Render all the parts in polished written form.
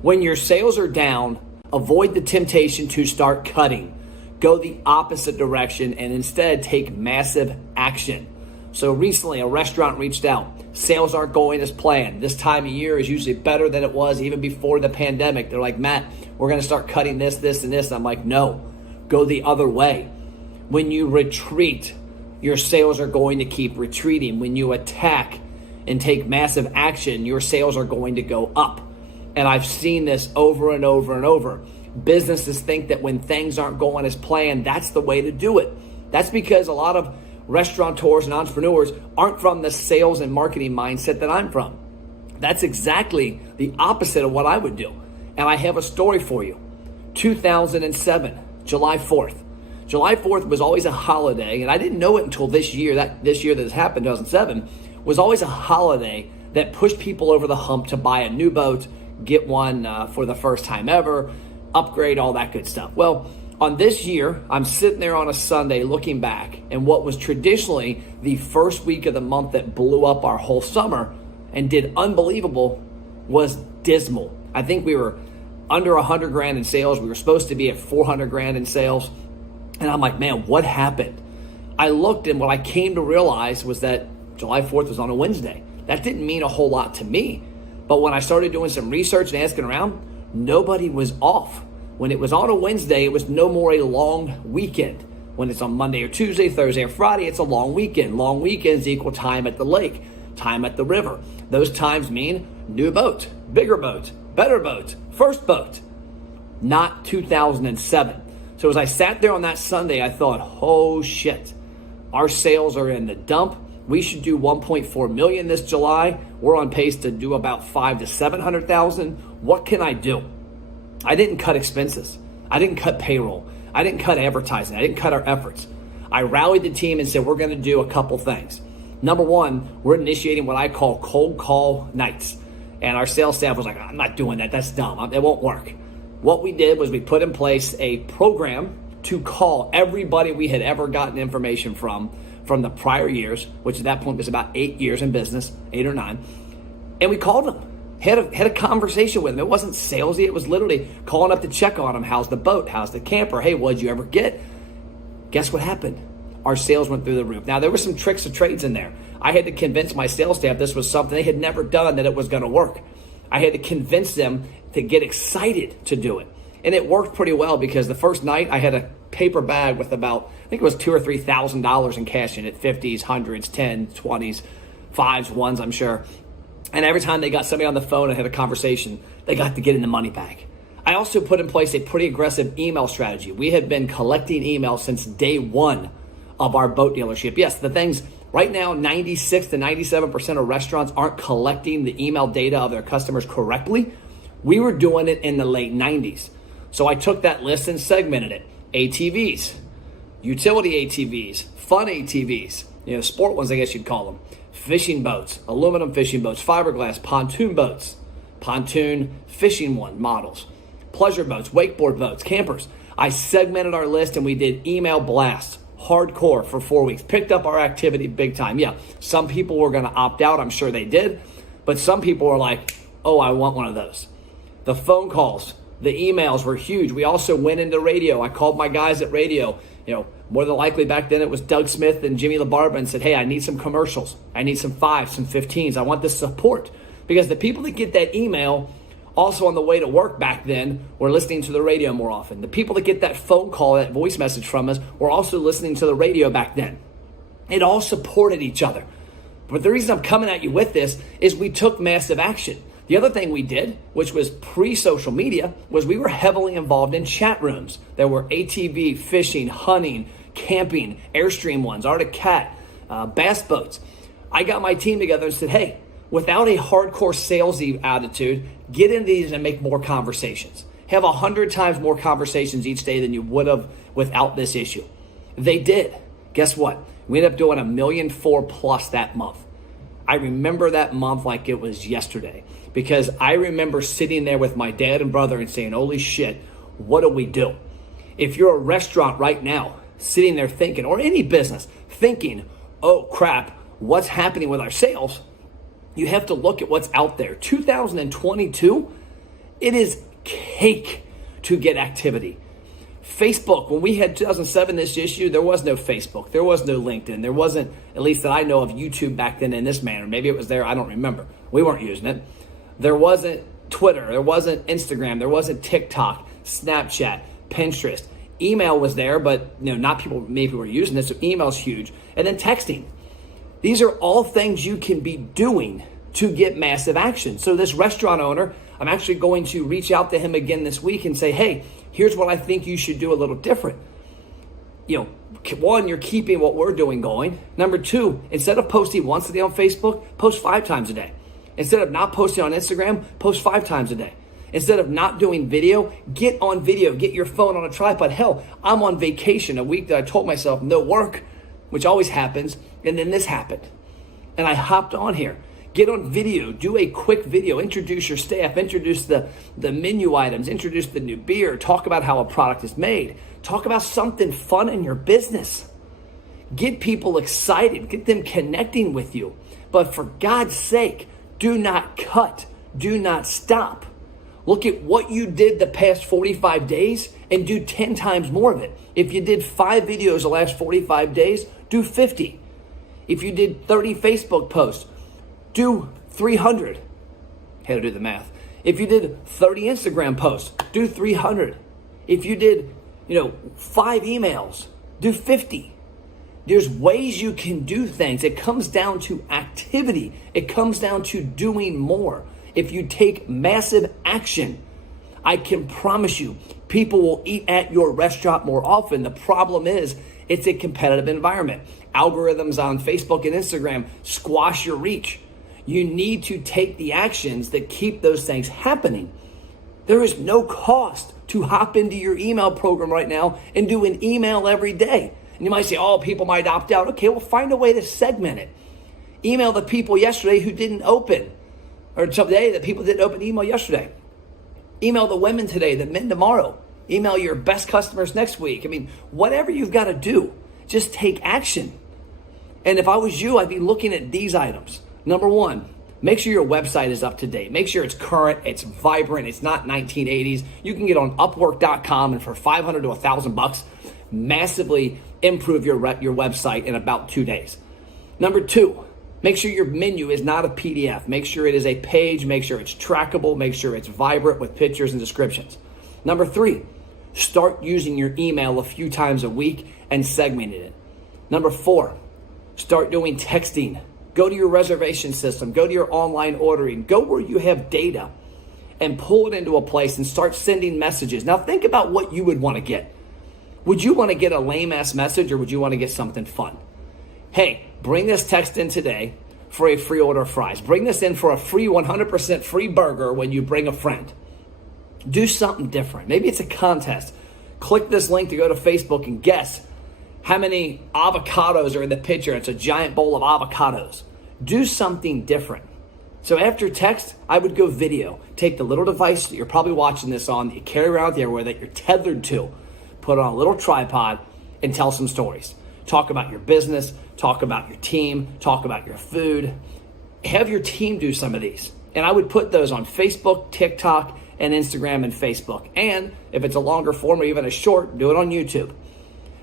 When your sales are down, avoid the temptation to start cutting. Go the opposite direction and instead take massive action. So recently, a restaurant reached out. Sales aren't going as planned. This time of year is usually better than it was even before the pandemic. They're like, Matt, we're going to start cutting this, this, and this. And I'm like, no, go the other way. When you retreat, your sales are going to keep retreating. When you attack and take massive action, your sales are going to go up. And I've seen this over and over and over. Businesses think that when things aren't going as planned, that's the way to do it. That's because a lot of restaurateurs and entrepreneurs aren't from the sales and marketing mindset that I'm from. That's exactly the opposite of what I would do. And I have a story for you. 2007, July 4th. July 4th was always a holiday, and I didn't know it until this year that has happened, 2007, was always a holiday that pushed people over the hump to buy a new boat, get one for the first time ever, upgrade, all that good stuff. Well, on this year, I'm sitting there on a Sunday looking back, and what was traditionally the first week of the month that blew up our whole summer and did unbelievable was dismal. I think we were under 100 grand in sales. We were supposed to be at 400 grand in sales. And I'm like, man, what happened? I looked, and what I came to realize was that July 4th was on a Wednesday. That didn't mean a whole lot to me. But when I started doing some research and asking around, nobody was off. When it was on a Wednesday, it was no more a long weekend. When it's on Monday or Tuesday, Thursday or Friday, it's a long weekend. Long weekends equal time at the lake, time at the river. Those times mean new boat, bigger boat, better boat, first boat. Not 2007. So as I sat there on that Sunday, I thought, oh shit, our sales are in the dump. We should do 1.4 million this July. We're on pace to do about 500 to 700,000. What can I do? I didn't cut expenses. I didn't cut payroll. I didn't cut advertising. I didn't cut our efforts. I rallied the team and said, we're going to do a couple things. Number one, we're initiating what I call cold call nights. And our sales staff was like, I'm not doing that. That's dumb. It won't work. What we did was we put in place a program to call everybody we had ever gotten information from the prior years, which at that point was about 8 years in business, 8 or 9. And we called them. Had a conversation with them. It wasn't salesy. It was literally calling up to check on them. How's the boat? How's the camper? Hey, what'd you ever get? Guess what happened? Our sales went through the roof. Now, there were some tricks of trades in there. I had to convince my sales staff this was something they had never done, that it was going to work. I had to convince them to get excited to do it. And it worked pretty well because the first night I had a paper bag with about, I think it was $2,000 or $3,000 in cash in it, 50s, 100s, 10s, 20s, 5s, 1s, I'm sure. And every time they got somebody on the phone and had a conversation, they got to get in the money bag. I also put in place a pretty aggressive email strategy. We had been collecting emails since day one of our boat dealership. Yes, the things right now, 96 to 97% of restaurants aren't collecting the email data of their customers correctly. We were doing it in the late 90s. So I took that list and segmented it. ATVs, utility ATVs, fun ATVs, sport ones, I guess you'd call them. Fishing boats, aluminum fishing boats, fiberglass, pontoon boats, pontoon fishing models, pleasure boats, wakeboard boats, campers. I segmented our list and we did email blasts, hardcore for 4 weeks. Picked up our activity big time. Yeah, some people were going to opt out. I'm sure they did. But some people were like, oh, I want one of those. The phone calls, the emails were huge. We also went into radio. I called my guys at radio. More than likely back then it was Doug Smith and Jimmy LaBarba, and said, hey, I need some commercials. I need some 5s, some 15s. I want the support. Because the people that get that email also on the way to work back then were listening to the radio more often. The people that get that phone call, that voice message from us, were also listening to the radio back then. It all supported each other. But the reason I'm coming at you with this is we took massive action. The other thing we did, which was pre-social media, was we were heavily involved in chat rooms. There were ATV, fishing, hunting, camping, Airstream ones, Arctic Cat, bass boats. I got my team together and said, hey, without a hardcore salesy attitude, get in these and make more conversations. Have 100 times more conversations each day than you would have without this issue. They did. Guess what? We ended up doing $1.4 million plus that month. I remember that month like it was yesterday, because I remember sitting there with my dad and brother and saying, holy shit, what do we do? If you're a restaurant right now, sitting there thinking, or any business, thinking, oh crap, what's happening with our sales? You have to look at what's out there. 2022 It is cake to get activity. Facebook, when we had 2007 this issue, there was no Facebook. There was no LinkedIn. There wasn't, at least that I know of, YouTube back then in this manner. Maybe it was there. I don't remember. We weren't using it. There wasn't Twitter. There wasn't Instagram. There wasn't TikTok, Snapchat, Pinterest. Email was there, but not many people were using it. So email's huge. And then texting. These are all things you can be doing to get massive action. So this restaurant owner, I'm actually going to reach out to him again this week and say, hey, here's what I think you should do a little different. One, you're keeping what we're doing going. Number two, instead of posting once a day on Facebook, post 5 times a day. Instead of not posting on Instagram, post 5 times a day. Instead of not doing video, get on video, get your phone on a tripod. Hell, I'm on vacation a week that I told myself no work, which always happens, and then this happened. And I hopped on here. Get on video, do a quick video, introduce your staff, introduce the menu items, introduce the new beer, talk about how a product is made, talk about something fun in your business. Get people excited, get them connecting with you. But for God's sake, do not cut, do not stop. Look at what you did the past 45 days and do 10 times more of it. If you did 5 videos the last 45 days, do 50. If you did 30 Facebook posts, do 300. Had to do the math. If you did 30 Instagram posts, do 300. If you did, 5 emails, do 50. There's ways you can do things. It comes down to activity. It comes down to doing more. If you take massive action, I can promise you, people will eat at your restaurant more often. The problem is, it's a competitive environment. Algorithms on Facebook and Instagram squash your reach. You need to take the actions that keep those things happening. There is no cost to hop into your email program right now and do an email every day. And you might say, people might opt out. Okay, well, find a way to segment it. Email the people yesterday who didn't open, or today the people didn't open email yesterday. Email the women today, the men tomorrow. Email your best customers next week. Whatever you've got to do, just take action. And if I was you, I'd be looking at these items. Number one, make sure your website is up to date. Make sure it's current, it's vibrant, it's not 1980s. You can get on Upwork.com and for $500 to $1,000, massively improve your website in about 2 days. Number two, make sure your menu is not a PDF. Make sure it is a page. Make sure it's trackable. Make sure it's vibrant with pictures and descriptions. Number three, start using your email a few times a week and segmenting it. Number four, start doing texting. Go to your reservation system. Go to your online ordering. Go where you have data and pull it into a place and start sending messages. Now think about what you would want to get. Would you want to get a lame-ass message or would you want to get something fun? Hey, bring this text in today for a free order of fries. Bring this in for a free 100% free burger when you bring a friend. Do something different. Maybe it's a contest. Click this link to go to Facebook and guess how many avocados are in the picture. It's a giant bowl of avocados. Do something different. So after text, I would go video. Take the little device that you're probably watching this on, that you carry around the everywhere, that you're tethered to. Put it on a little tripod and tell some stories. Talk about your business. Talk about your team. Talk about your food. Have your team do some of these. And I would put those on Facebook, TikTok, and Instagram and Facebook. And if it's a longer form or even a short, do it on YouTube.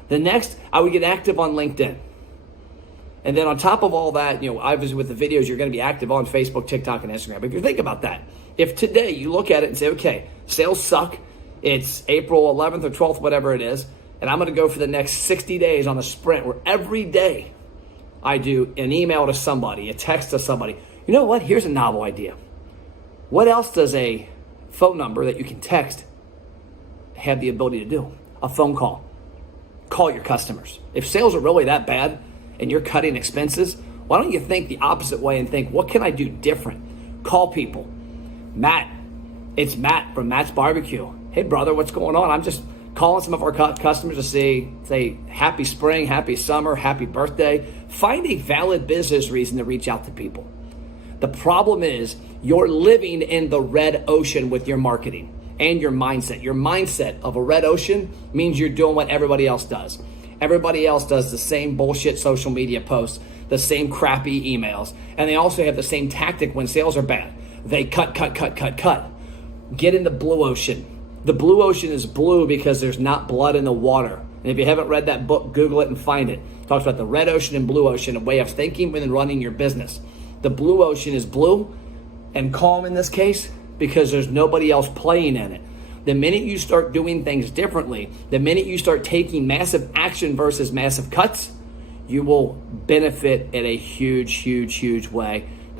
The next, I would get active on LinkedIn. And then on top of all that, obviously with the videos, you're going to be active on Facebook, TikTok, and Instagram. But if you think about that, if today you look at it and say, okay, sales suck, it's April 11th or 12th, whatever it is, and I'm going to go for the next 60 days on a sprint where every day I do an email to somebody, a text to somebody. You know what? Here's a novel idea. What else does a phone number that you can text have the ability to do? A phone call. Call your customers. If sales are really that bad and you're cutting expenses, why don't you think the opposite way and think, what can I do different? Call people. Matt, it's Matt from Matt's Barbecue. Hey, brother, what's going on? I'm just calling some of our customers to say happy spring, happy summer, happy birthday. Find a valid business reason to reach out to people. The problem is you're living in the red ocean with your marketing and your mindset. Your mindset of a red ocean means you're doing what everybody else does. Everybody else does the same bullshit social media posts, the same crappy emails, and they also have the same tactic when sales are bad. They cut. get in the blue ocean. The blue ocean is blue because there's not blood in the water. And if you haven't read that book, Google it and find it. It talks about the red ocean and blue ocean, a way of thinking when running your business. The blue ocean is blue and calm in this case because there's nobody else playing in it. The minute you start doing things differently, the minute you start taking massive action versus massive cuts, you will benefit in a huge, huge, huge way.